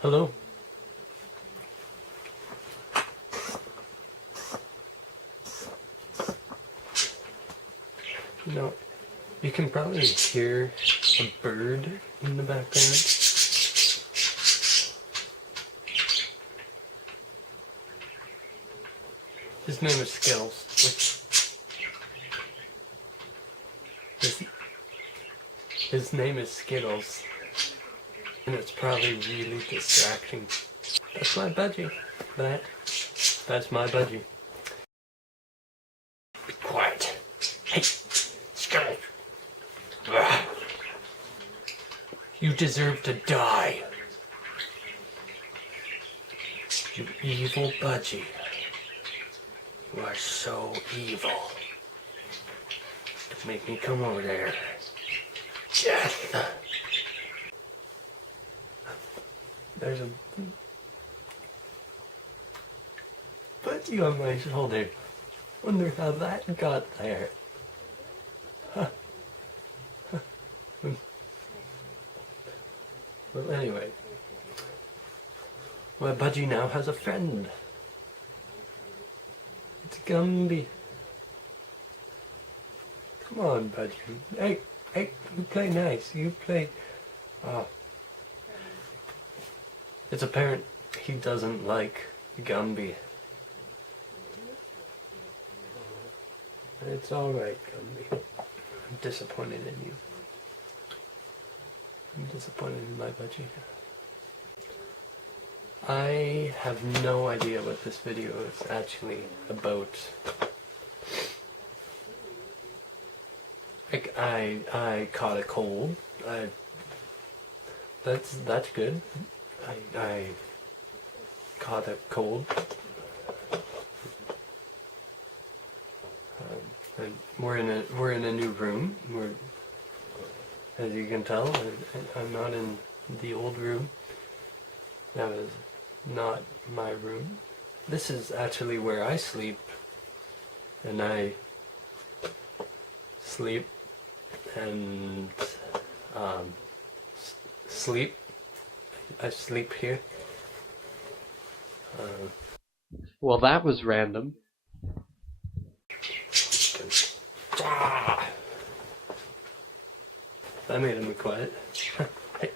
Hello. You know, you can probably hear a bird in the background. His name is Skittles. His name is Skittles. And it's probably really distracting. That's my budgie. That's my budgie. Be quiet. Hey, Skittles. Ugh. You deserve to die. You evil budgie. You are so evil. Don't make me come over there. Death. There's a budgie on my shoulder. Wonder how that got there. Huh. Well, anyway, my budgie now has a friend. It's Gumby. Come on, budgie. Hey, you play nice. You play. It's apparent he doesn't like Gumby. It's alright, Gumby. I'm disappointed in you. I'm disappointed in my budgie. I have no idea what this video is actually about. Like, I caught a cold. That's good. I caught a cold. And we're in a new room. As you can tell, I'm not in the old room. That was not my room. This is actually where I sleep. And I sleep and sleep. I sleep here. Well, that was random. That made him quiet. Hey.